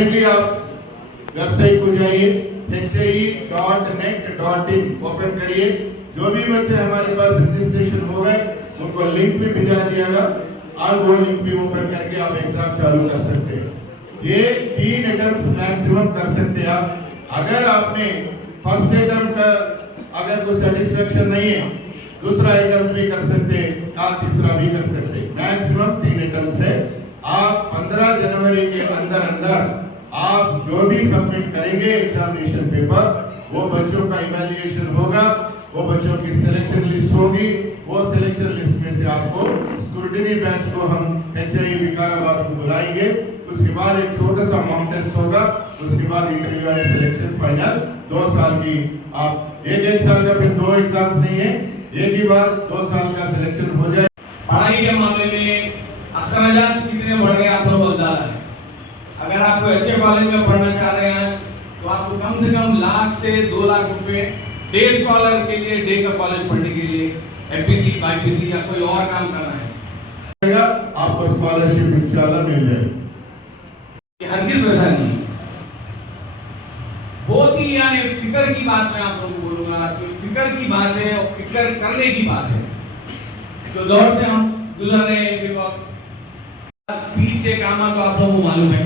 Urgently आप website को जाइए, hi.net.in ओपन करिए। जो भी बच्चे हमारे पास रजिस्ट्रेशन हो गए उनको लिंक भी भेजा दिया, आप वो लिंक भी ओपन करके आप एग्जाम चालू कर सकते हैं। ये 3 अटेम्प्ट मैक्सिमम कर सकते हैं आप। अगर आपने फर्स्ट अटेम्प्ट अगर कोई सेटिस्फेक्शन नहीं है, दूसरा अटेम्प्ट भी कर सकते हैं या तीसरा भी कर सकते हैं। मैक्सिमम 3 अटेम्प्ट है। आप 15 जनवरी के अंदर आप जो भी सबमिट करेंगे एग्जामिनेशन पेपर, वो बच्चों का इवैल्यूएशन होगा, वो बच्चों की सिलेक्शन लिस्ट होगी। वो सिलेक्शन लिस्ट में से आपको स्क्रूटिनी बैच को हम HIE विकाराबाद को बुलाएंगे। उसके बाद एक छोटा सा मॉक टेस्ट होगा, उसके बाद इंटरव्यू एंड सिलेक्शन फाइनल 2 साल की। आप एक साल का फिर 2 एग्जाम्स नहीं है, एक ही बार 2 साल का सिलेक्शन हो जाए। पढ़ाई के मामले में अखराजात कितने बढ़ गए आप लोग बता रहे हैं। अगर आप कोई अच्छे कॉलेज में पढ़ना चाह रहे हैं तो आपको कम से कम लाख से 2 लाख रुपए डे स्कॉलर के लिए, डे का कॉलेज पढ़ने के लिए MPC, BPC या कोई और काम करना है, आपको स्कॉलरशिप इंशाल्लाह मिल जाएगी। हरगिज़ वैसा नहीं है। बहुत ही यानी फिक्र की बात मैं आप लोगों को बोलूंगा कि फिक्र की बात है और फिक्र करने की बात है। जो दौर से हम गुजर रहे हैं फिर फीस के काम तो आप लोगों को मालूम है।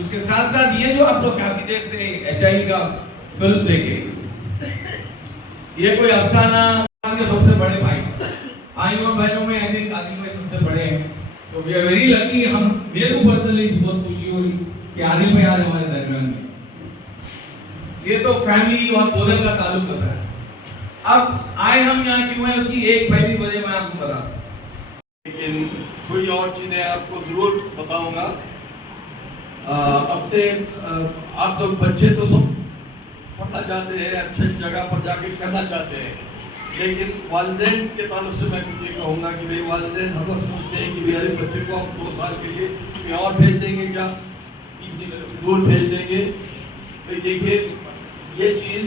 उसके साथ साथ ये जो आप लोग काफी देर से HIE का फिल्म देखे, ये कोई अफसाना के सबसे बड़े भाई भाइयों में आई थिंक आदिल भाई सबसे बड़े हैं। तो वी आर वेरी लकी। हम मेरे को पर्सनली बहुत खुशी हो रही कि आदिल भाई आज हमारे दरमियान में। ये तो फैमिली और भोजन का ताल्लुक होता है। अब आए हम यहाँ क्यों हैं उसकी एक पहली वजह मैं आपको बताता हूँ, लेकिन कोई और चीज़ें आपको ज़रूर बताऊंगा। अपने आप लोग बच्चे तो सब पढ़ना चाहते हैं, अच्छी जगह पर जाके करना चाहते हैं, लेकिन वालिदैन के ताल्लुक से मैं कुछ ये कहूँगा कि भाई वालिदैन हम लोग सोचते हैं कि मेरे बच्चे को हम 2 साल के लिए कहीं और भेज देंगे, क्या दूर भेज देंगे। भाई देखिए, ये चीज़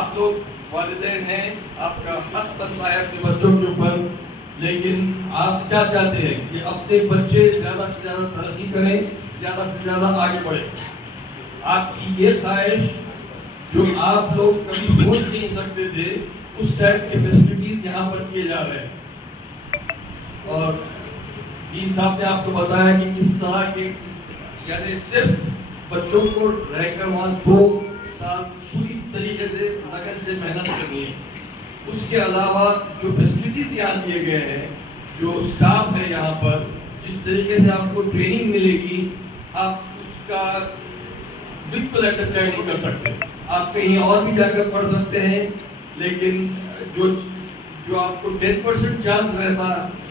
आप लोग वालिदैन हैं, आपका हक बनता है अपने बच्चों के ऊपर, लेकिन आप क्या चाहते हैं कि अपने बच्चे ज़्यादा से ज़्यादा तरक्की करें, ज़्यादा से ज़्यादा आगे बढ़े। आपकी ये ख्वाहिश जो आप लोग कभी सोच नहीं सकते थे, उस टाइप के फैसिलिटीज यहाँ पर किए जा रहे हैं। और डीन साहब ने आपको बताया कि किस तरह के, यानी सिर्फ बच्चों को रहकर वहाँ 2 साल पूरी तरीके से लगन से मेहनत करनी है। उसके अलावा जो फैसिलिटीज यहाँ दिए गए हैं, जो स्टाफ है यहाँ पर, जिस तरीके से आपको ट्रेनिंग मिलेगी, आप उसका बिल्कुल अंडरस्टैंड नहीं कर सकते। आप कहीं और भी जाकर पढ़ सकते हैं, लेकिन जो आपको 10% चांस रहता,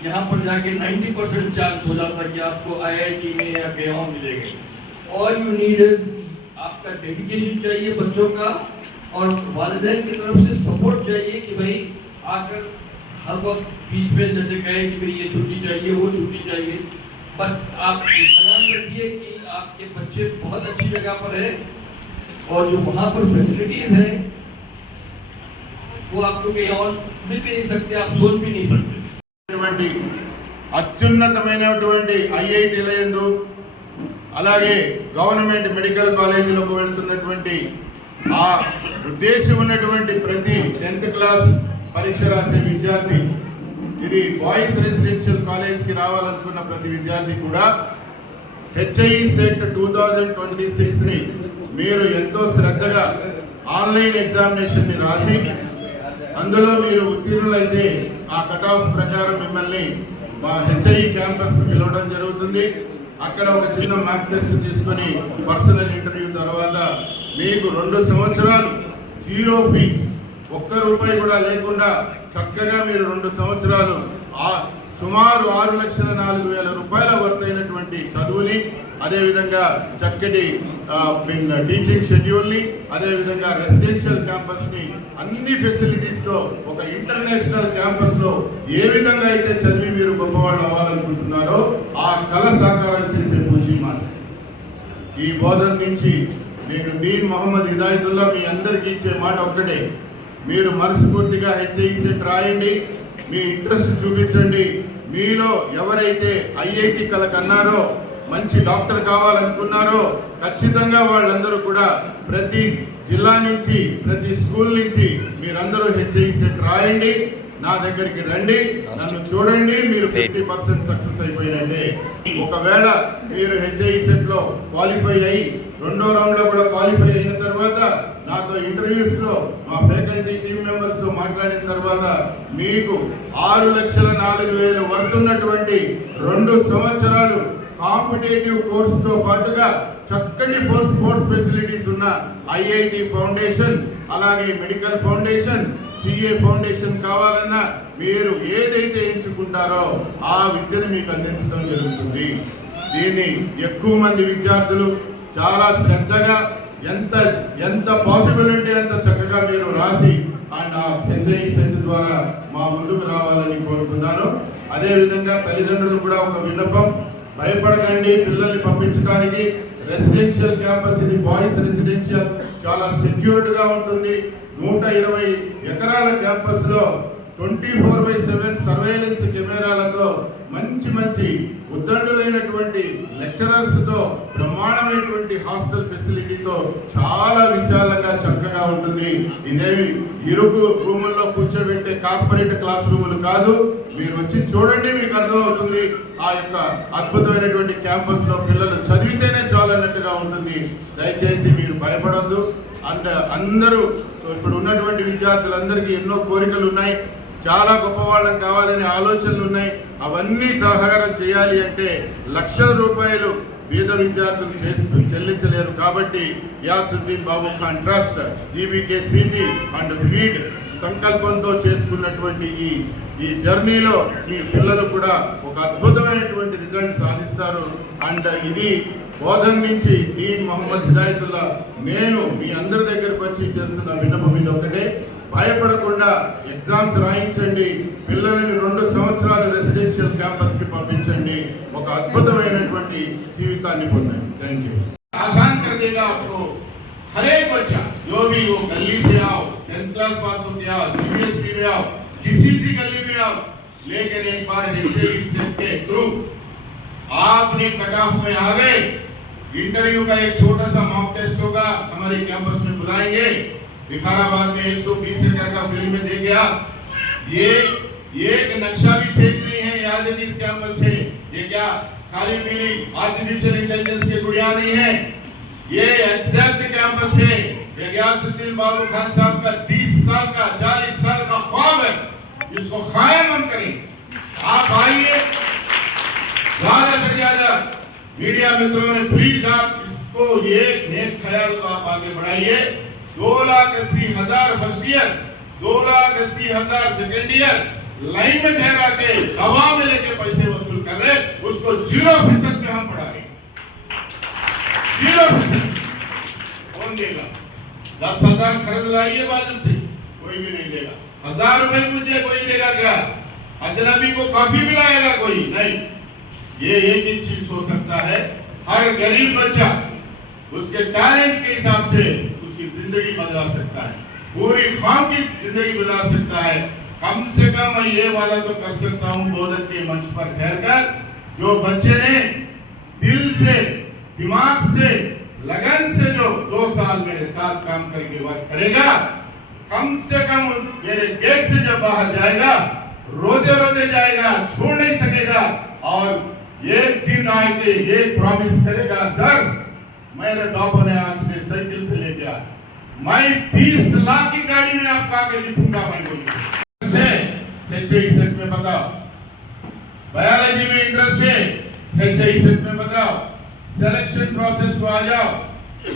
यहाँ पर जाके 90% चांस हो जाता कि आपको IIT में या कहीं और मिलेंगे। ऑल यू नीड इज आपका डेडिकेशन चाहिए बच्चों का, और वालिदैन की तरफ से सपोर्ट चाहिए कि भाई आकर हर वक्त बीच में जैसे कहे कि भाई ये छुट्टी चाहिए, वो छुट्टी चाहिए। बस आप ध्यान रखिए कि आपके बच्चे बहुत अच्छी जगह पर है, और जो वहाँ पर फैसिलिटीज हैं वो आपको कहीं और मिल भी नहीं सकते, आप सोच भी नहीं सकते। అత్యున్నతమైనటువంటి IITల యందు అలాగే గవర్నమెంట్ మెడికల్ కాలేజీలకు వెళ్తున్నటువంటి ఆ ఉద్దేశం ఉన్నటువంటి ప్రతి 10th క్లాస్ పరీక్ష రాసే విద్యార్థి, ఇది బాయ్స్ రెసిడెన్షియల్ కాలేజ్కి రావాలనుకున్న ప్రతి విద్యార్థి కూడా HIE సెట్ 2026ని మీరు ఎంతో శ్రద్ధగా ఆన్లైన్ ఎగ్జామినేషన్ని రాసి అందులో మీరు ఉత్తీర్ణులైతే ఆ కట్ ఆఫ్ ప్రకారం మిమ్మల్ని మా HIE క్యాంపస్కి పిలవడం జరుగుతుంది. అక్కడ ఒక చిన్న మాక్ టెస్ట్ తీసుకొని పర్సనల్ ఇంటర్వ్యూ తర్వాత మీకు 2 సంవత్సరాలు 0 ఫీజ్, ₹1 కూడా లేకుండా చక్కగా మీరు 2 సంవత్సరాలు సుమారు 6,04,000 వర్తైనటువంటి చదువుని, అదేవిధంగా చక్కటి టీచింగ్ షెడ్యూల్ని, అదేవిధంగా రెసిడెన్షియల్ క్యాంపస్ని అన్ని ఫెసిలిటీస్తో ఒక ఇంటర్నేషనల్ క్యాంపస్లో ఏ విధంగా అయితే చదివి మీరు గొప్పవాళ్ళు అవ్వాలనుకుంటున్నారో ఆ కళ సాకారం చేసే పూచి మాట. ఈ బోధన నుంచి నేను డీన్ మొహమ్మద్ హిదాయతుల్లా మీ అందరికీ ఇచ్చే మాట ఒక్కటే, మీరు మనస్ఫూర్తిగా HIE సెట్ రాయండి, మీ ఇంట్రెస్ట్ చూపించండి. మీలో ఎవరైతే IIT కల కన్నారో మంచి డాక్టర్ కావాలనుకున్నారో ఖచ్చితంగా వాళ్ళందరూ కూడా ప్రతి జిల్లా నుంచి ప్రతి స్కూల్ నుంచి మీరందరూ హెచ్ఐ సెట్ రాయండి, నా దగ్గరికి రండి, నన్ను చూడండి. మీరు 50% సక్సెస్ అయిపోయినట్టే. ఒకవేళ మీరు హెచ్ఐ సెట్ లో క్వాలిఫై అయ్యి రెండో రౌండ్ లో కూడా క్వాలిఫై అయిన తర్వాత నాతో ఇంటర్వ్యూస్ లో మా ఫ్యాకల్టీ టీమ్ మెంబర్స్ తో మాట్లాడిన తర్వాత మీకు 6,04,000 వర్తున్నటువంటి 2 సంవత్సరాలు కాంపిటేటివ్ కోర్స్ తో పాటుగా చక్కటి స్పోర్ట్స్ ఫెసిలిటీస్ ఉన్న ఐఐటి ఫౌండేషన్, అలాగే మెడికల్ ఫౌండేషన్, సిఏ ఫౌండేషన్ కావాలన్నా మీరు ఏదైతే ఎంచుకుంటారో ఆ విద్యను మీకు అందించడం జరుగుతుంది. దీన్ని ఎక్కువ మంది విద్యార్థులు చాలా శ్రద్ధగా ఎంత పాసిబుల్ ఉంటే అంత చక్కగా మీరు రాసి అండ్ ఆ హెచ్ఐ సెట్ ద్వారా మా ముందుకు రావాలని కోరుతున్నాను. అదేవిధంగా తల్లిదండ్రులు కూడా ఒక విన్నపం, భయపడకండి పిల్లల్ని పంపించడానికి. రెసిడెన్షియల్ క్యాంపస్ ఇది, బాయ్స్ రెసిడెన్షియల్, చాలా సెక్యూర్డ్ గా ఉంటుంది. 120 ఎకరాల క్యాంపస్ లో 24/7 సర్వేలెన్స్ కెమెరాలతో మంచి ఉద్దండులైనటువంటి లెక్చరర్స్ తో బ్రహ్మాండమైనటువంటి హాస్టల్ ఫెసిలిటీతో చాలా విశాలంగా చక్కగా ఉంటుంది. ఇదేమి ఇరుకు రూముల్లో కూర్చోబెట్టే కార్పొరేట్ క్లాస్ రూములు కాదు. మీరు వచ్చి చూడండి, మీకు అర్థమవుతుంది. ఆ యొక్క అద్భుతమైనటువంటి క్యాంపస్ లో పిల్లలు చదివితేనే చాలన్నట్టుగా ఉంటుంది. దయచేసి మీరు భయపడొద్దు. అండ్ అందరూ ఇప్పుడు ఉన్నటువంటి విద్యార్థులందరికీ ఎన్నో కోరికలు ఉన్నాయి, చాలా గొప్ప వాళ్ళని కావాలనే ఆలోచనలు ఉన్నాయి. అవన్నీ సహకారం చేయాలి అంటే లక్షల రూపాయలు పేద విద్యార్థులు చెల్లించలేరు. కాబట్టి Yasuddin Babu Khan trust, GBK city and feed సంకల్పంతో చేసుకున్నటువంటి ఈ జర్నీలో మీ పిల్లలు కూడా ఒక అద్భుతమైనటువంటి రిజల్ట్ సాధిస్తారు. అండ్ ఇది బోధన్ నుంచి డీన్ మొహమ్మద్ హిదాయతుల్లా నేను మీ అందరి దగ్గరకు వచ్చి చేస్తున్న విన్నపం ఇది ఒకటే, భయపడకుండా ఎగ్జామ్స్ రాయించండి, పిల్లలని 2 సంవత్సరాలు రెసిడెన్షియల్ క్యాంపస్ కి పంపించండి, ఒక అద్భుతమైనటువంటి జీవితాన్ని పొందండి. Thank you. आसान कर देगा आपको हर एक बच्चा, जो भी वो गली से आओ, 10th क्लास पास हो गया, सीबीएसई में आओ, किसी भी गली में आओ, लेकिन एक बार ऐसे ही सेट के थ्रू आपने कट ऑफ में आ गए, इंटरव्यू का एक छोटा सा मॉक टेस्ट होगा, हमारे कैंपस में बुलाएंगे, विकाराबाद में 120 एकड़ का फील्ड में दे गया। ये एक नक्शा भी चेंज नहीं है, याद है इस कैंपस से, ये क्या खाली पीली आर्टिफिशियल इंटेलिजेंस की गुड़िया नहीं है, ये एग्जैक्ट कैंपस है। गयासुद्दीन बाबू खान साहब का 30 साल का 40 साल का ख्वाब है, इसको कायम हम करें। आप आइए, ज्यादा से ज्यादा मीडिया मित्रों ने प्लीज आप इसको ये नेक ख्याल को आप आगे बढ़ाइए। 2,80,000 first year, 2,80,000 second year line में ठहरा के दवा में लेके पैसे वसूल कर रहे, उसको 0% पे हम पढ़ा रहे। 0% कौन देगा? 10,000 खरीद लाइए बाजू से, कोई भी नहीं देगा। 1,000 रुपए मुझे कोई देगा क्या? अजनबी को कॉफी पिलाएगा कोई नहीं। ये एक ही चीज हो सकता है, हर गरीब बच्चा उसके टैलेंट के हिसाब से उसकी जिंदगी बदला सकता है, पूरी कौम की जिंदगी बदला सकता है। कम से कम मैं ये वाला तो कर सकता हूँ बोधन के मंच पर ठहरकर, जो बच्चे ने दिल से, दिमाग से, लगन से जो 2 साल मेरे साथ काम करके वर्क करेगा, कम से कम मेरे गेट से जब बाहर जाएगा रोते रोते जाएगा, छोड़ नहीं सकेगा। और एक दिन आके ये प्रॉमिस करेगा, सर मेरे बाबू ने आज से साइकिल पे ले गया, मैं 30 लाख की गाड़ी में आपका आगे लिखूंगा। मैं बोलूंगा HI सेट में बताओ, बायोलॉजी में इंटरेस्ट है HI सेट में बताओ, सिलेक्शन प्रोसेस को आ जाओ,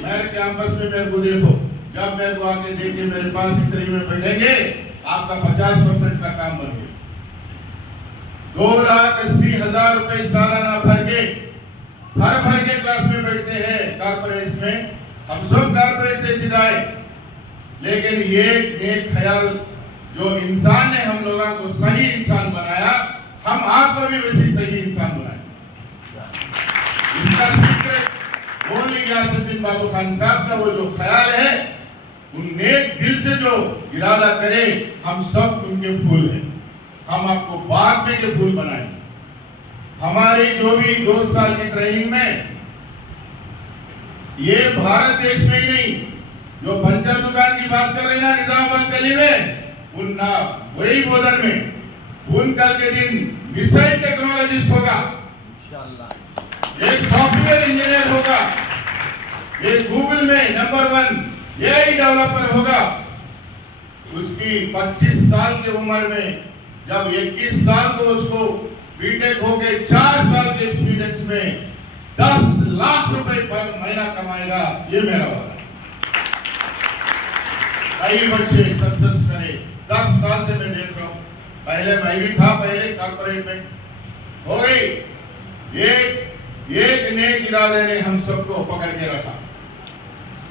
मेरे कैंपस में मेरे को देखो, जब मेरे को आके देखे मेरे पास इंटरव्यू में बैठेंगे आपका 50% का काम बन गया। 2,80,000 रुपए सालाना भर के क्लास में बैठते हैं कॉर्पोरेट्स में, हम सब कॉर्पोरेट से जिताए, लेकिन ये एक ख्याल जो इंसान ने हम लोगों को सही इंसान बनाया, हम आपको भी वैसे सही इंसान बनाए। इसका सीक्रेट ओनली गयासुद्दीन बाबू खान साहब का वो जो ख्याल है, उन नेक दिल से जो इरादा करे, हम सब उनके फूल हैं, हम आपको बाग में के फूल बनाएंगे। हमारी जो भी 2 साल की ट्रेनिंग में, ये भारत देश में ही नहीं, जो पंचर दुकान की बात कर रहे हैं ना निजामाबाद गली में, उन वही बोधन में उन कल के दिन मिसाइल टेक्नोलॉजिस्ट होगा, एक सॉफ्टवेयर इंजीनियर होगा, एक गूगल में नंबर 1 एआई डेवलपर होगा। उसकी 25 साल की उम्र में जब 21 साल को उसको बीटेक होके 4 साल के एक्सपीरियंस में 10 लाख रुपए पर महीना कमाएगा, ये मेरा वादा है। कई बच्चे सक्सेस करे, 10 साल से मैं देख रहा हूं, पहले मैं भी था, पहले कॉर्पोरेट में हो गई। एक नेक इरादे ने हम सबको पकड़ के रखा,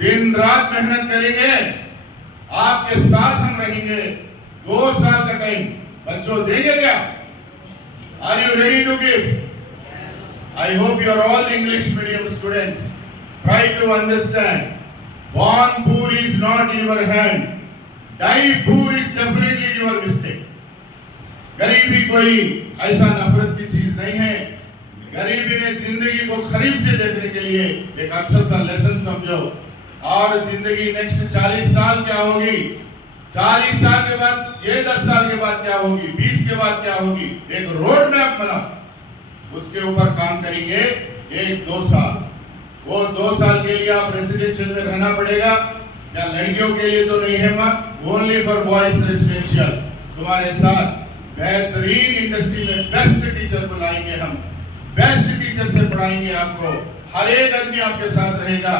दिन रात मेहनत करेंगे, आपके साथ हम रहेंगे। 2 साल का टाइम बच्चों देंगे क्या? Are you ready to give? I hope you are all English medium students. Try to understand. Born poor is not in your hand. Die poor is definitely your mistake. गरीबी कोई ऐसा नफरत की चीज नहीं है। गरीबी ने जिंदगी को करीब से देखने के लिए एक अच्छा सा लेसन समझो। और जिंदगी नेक्स्ट 40 साल क्या होगी, 40 साल के बाद, ये 10 साल के बाद क्या होगी, 20 के बाद क्या होगी, एक रोड मैप बनाओ, उसके ऊपर काम करेंगे। 1-2 साल, वो 2 साल के लिए आप रेसिडेंशियल में रहना पड़ेगा। क्या लड़कियों के लिए तो नहीं है माँ, ओनली फॉर बॉयज रेसिडेंशियल। तुम्हारे साथ बेहतरीन इंडस्ट्री में बेस्ट टीचर को लाएंगे हम, बेस्ट टीचर से पढ़ाएंगे आपको। हर एक आदमी आपके साथ रहेगा,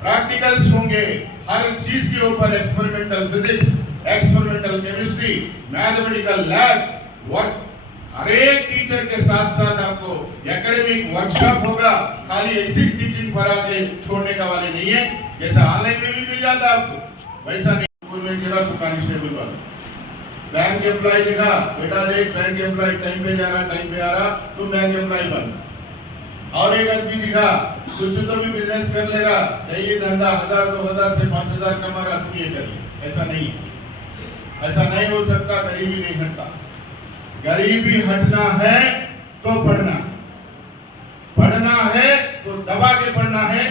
प्रैक्टिकल्स होंगे, हर चीज के ऊपर experimental physics, experimental chemistry, mathematical labs, हर एक टीचर के साथ साथ आपको एकेडमिक वर्कशॉप होगा। खाली ऐसी टीचिंग पढ़ा के छोड़ने का वाले नहीं है, जैसा ऑनलाइन में भी मिल जाता है आपको, वैसा नहीं। स्कूल में गिरा तो कांस्टेबल बन, बैंक एम्प्लॉय लिखा, बेटा देख बैंक एम्प्लॉय टाइम पे जा रहा, टाइम पे आ रहा, तुम बैंक एम्प्लॉय बन। और एक आदमी लिखा, कुछ तो भी बिजनेस कर लेगा, डेली धंधा 1000, 2000 से 5000 कमा रहा, तुम ये कर ले। ऐसा नहीं है, ऐसा नहीं हो सकता। गरीबी नहीं हटता, गरीबी हटना है तो पढ़ना, पढ़ना है तो दबा के पढ़ना है,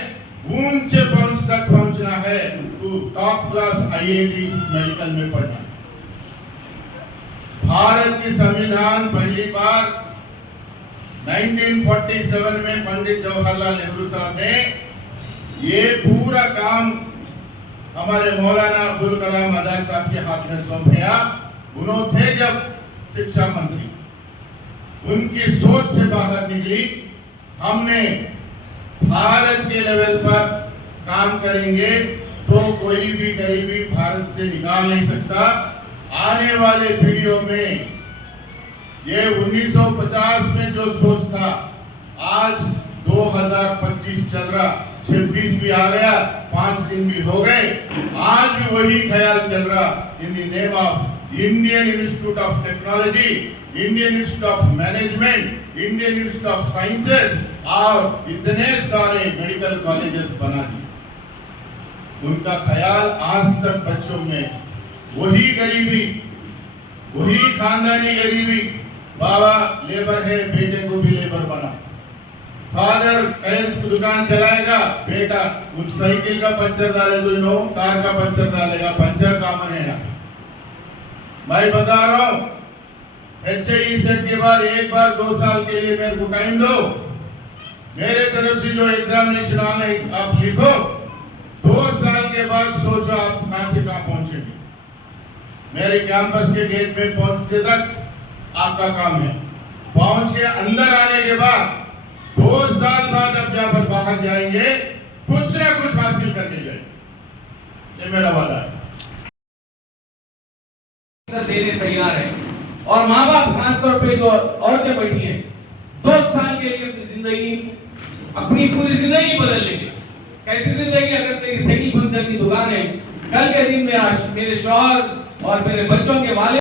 ऊंचे पहुंच तक पहुंचना है, तो टॉप क्लास आईआईटी मेडिकल में पढ़ना। भारत की संविधान पहली बार 1947 में पंडित जवाहरलाल नेहरू साहब ने ये पूरा काम हमारे मौलाना अब्दुल कलाम आजाद साहब के हाथ में सौंपा। उन्होंने थे जब शिक्षा मंत्री, उनकी सोच से बाहर निकली, हमने भारत के लेवल पर काम करेंगे तो कोई भी गरीबी भारत से निकाल नहीं सकता। आने वाले पीढ़ियों में ये 1950 में जो सोच था, आज 2025 चल रहा, 26 भी आ गया, 5 दिन भी हो गए, आज भी वही ख्याल चल रहा। In the name of Indian institute of technology, Indian institute of management, Indian institute of sciences, और इतने सारे मेडिकल कॉलेजेस बना दिए। उनका ख्याल आज तक बच्चों में वही गरीबी, वही खानदानी गरीबी, बाबा लेबर है, बेटे को भी लेबर बना, फादर दुकान चलाएगा, बेटा उस साइकिल का पंचर डाले तो नो, कार का पंचर डालेगा, पंचर कॉमन है ना। मैं बता रहा हूं, HIE सेट के बाद एक बार 2 साल के लिए मेरे को टाइम दो, मेरे तरफ से जो एग्जामिनेशन ऑनलाइन आप लिखो, 2 साल के बाद सोचो आप कहां से कहां पहुंचेंगे। मेरे कैंपस के गेट में पहुंचने तक आपका काम है, पहुंच के अंदर आने के बाद 2 साल बाद अब जब बाहर जाएंगे, कुछ ना कुछ हासिल करके जाएंगे, ये मेरा वादा है। देने तैयार है, और माँ बाप खासतौर पे जो औरतें बैठी हैं, 2 साल के लिए अपनी जिंदगी, अपनी पूरी जिंदगी बदल लेंगे। कैसी जिंदगी? अगर तेरी साइकिल पंचर की दुकान है, कल के दिन में मेरे शौहर और मेरे बच्चों के वाले